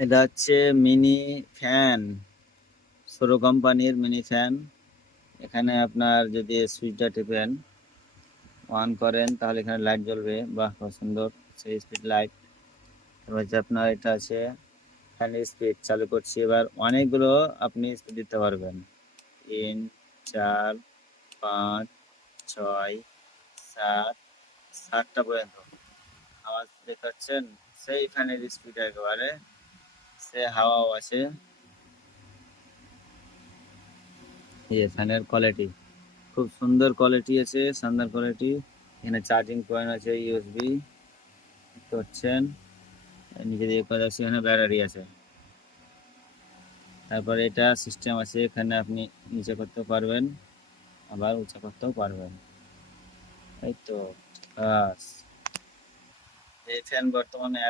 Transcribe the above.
এটা হচ্ছে mini fan, সৌর কোম্পানির মিনি ফ্যান। এখানে আপনার যদি সুইচটা টিপেন, অন করেন, তাহলে এখানে লাইট জ্বলবে। বাহ, খুব সুন্দর, সেই স্পিড লাইট। এবার হচ্ছে আপনার এটা আছে ফ্যানের স্পিড। চালু করছি, এবার অনেকগুলো আপনি স্পিড দিতে পারবেন। 3, 4, 5, 6, 7, 7টা পর্যন্ত আওয়াজ দেখাচ্ছেন। সেই ফ্যানের স্পিড একেবারে, সে হাওয়াও আছে। এই ফ্যানের কোয়ালিটি খুব সুন্দর, কোয়ালিটি আছে, শানদার কোয়ালিটি। এখানে চার্জিং পয়েন্ট আছে, ইউএসবি দেখতে পাচ্ছেন। নিচে দিয়ে করা যাচ্ছে, এখানে ব্যাটারি আছে। তারপরে এটা সিস্টেম আছে, এখানে আপনি নিচে করতেও পারবেন, আবার উঁচা করতেও পারবেন। এই তো, বাস। এই ফ্যান বর্তমানে